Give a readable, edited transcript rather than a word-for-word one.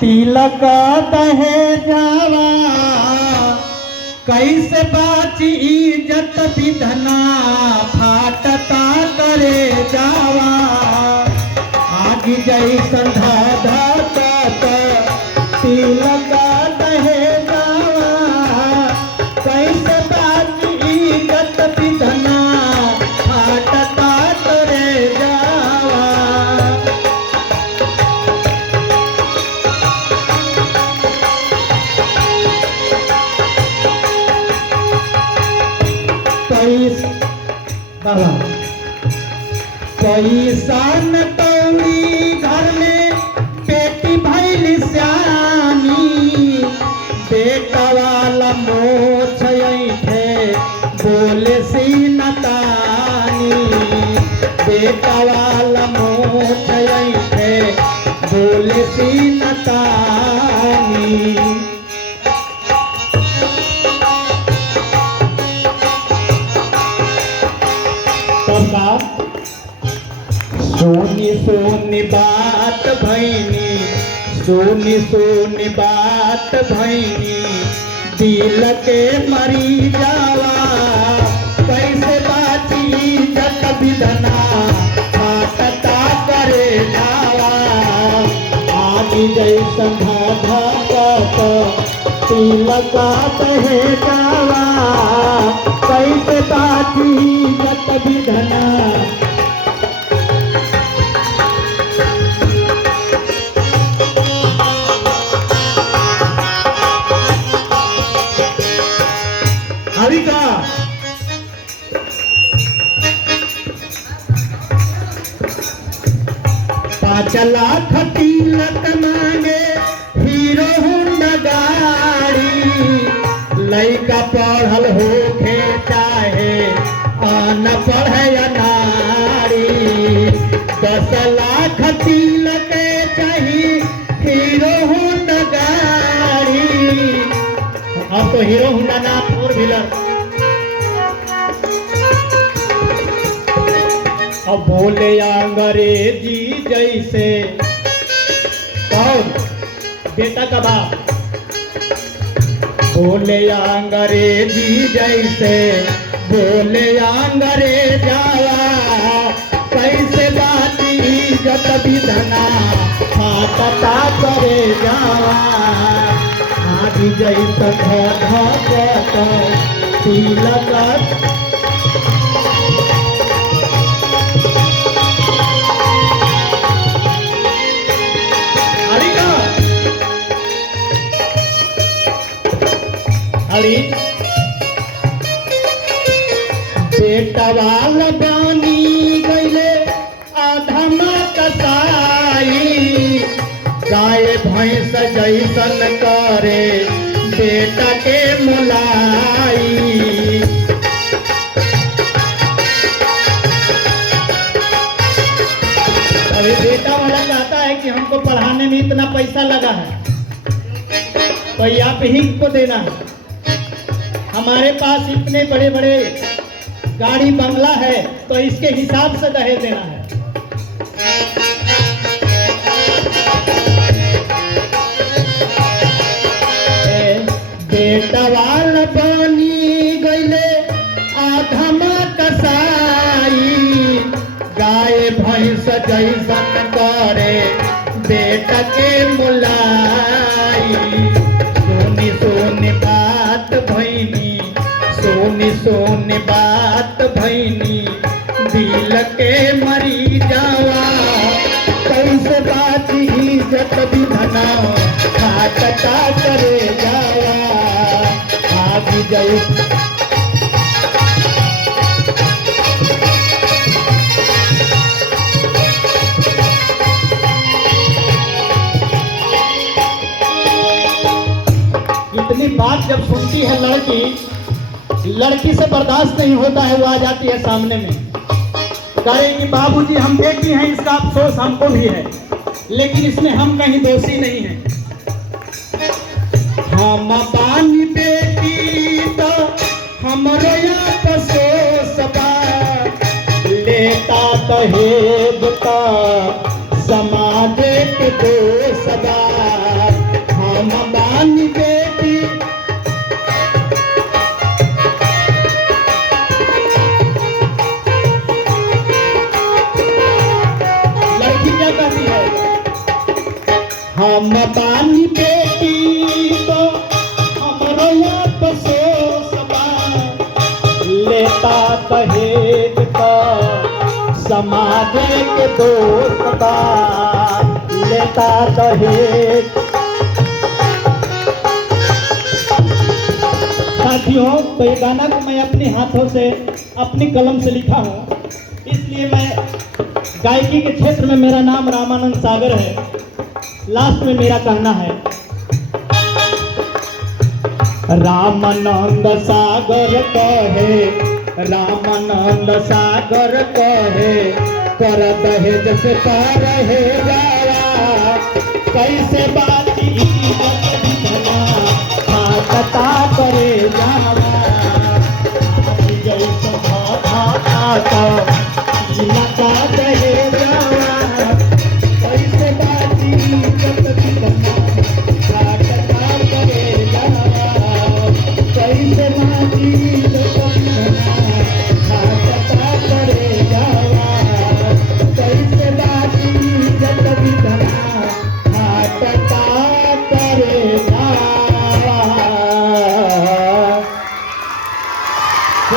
तिलक दहे जावा कैसे बाची इज्जत विधना फाटता करे जावा आगे जैसन धधकत तिलक दहे जावा कैसे बाची इज्जत विधना फाटता करे जावा पैसा न कौड़ी घर में बेटी भैली श्यामी बेटा वाला मोछ ऐठे बोले सीनतानी बेटा वाला मोछ ऐठे बोले सीनतानी सोनी सोनी बात भैनी सोनी सोनी बात भैनी दिल के मरी जावा कैसे बाची इज्जत विधना फाटता करे जावा आगे जैसन धधकत तिलक दहे जावा कैसे बाची इज्जत विधना का 5 लाख तिलक मांगे हीरो होंडा गाड़ी लइका पढ़ल होखे चाहे अनपढ़ या नारी 10 लाख तिलक चाहिए हीरो होंडा गाड़ी अब तो हीरो होंडा ना 4 व्हीलर अब बोले अंग्रेजी जैसे कौन बेटा का बाप बोले अंग्रेजी जैसे बोले अंग्रेजावा कैसे बाती इज्जत विधना फाटता करे जावा आदि जैसे धधकत तिलक बेटा वाला बानी गईले आधमा कसाई गाय भैंस जैसन करे बेटा के मुलाई अरे बेटा वाला कहता है कि हमको पढ़ाने में इतना पैसा लगा है तो आप ही को देना है हमारे पास इतने बड़े बड़े गाड़ी बंगला है तो इसके हिसाब से दहेज देना है बेटा वाला पानी गईले आधमा कसाई गाय भैंस जैसन करे बेटा के मुलाई सोनी सोनी बात भैनी सोनी सोनी बात भैनी दिल के मरी जावा कैसे बात इज्जत विधना फाटता करे जावा आगे जाए इतनी बात जब सुनती है लड़की से बर्दाश्त नहीं होता है वो आ जाती है सामने में कहेगी बाबूजी हम बेटी हैं इसका अफसोस हमको भी है लेकिन इसमें हम कहीं दोषी नहीं हैं हम बानी बेटी तो हमरो अफसोस बा लेता दहेज तो समाज के दोष बा हम बानी बेटी तो हमरो अफसोस बा, लेता दहेज तो समाज के दोस्त बा, लेता दहेज। साथियों, तो ये गाना को मैं अपने हाथों से अपनी कलम से लिखा हूँ, इसलिए मैं गायकी के क्षेत्र में मेरा नाम रामानंद सागर है। लास्ट में मेरा कहना है, रामानंद सागर कहे, रामानंद सागर कहे, कर दहेज से कर है गाया, कैसे बाती कता करे जावा, जैसा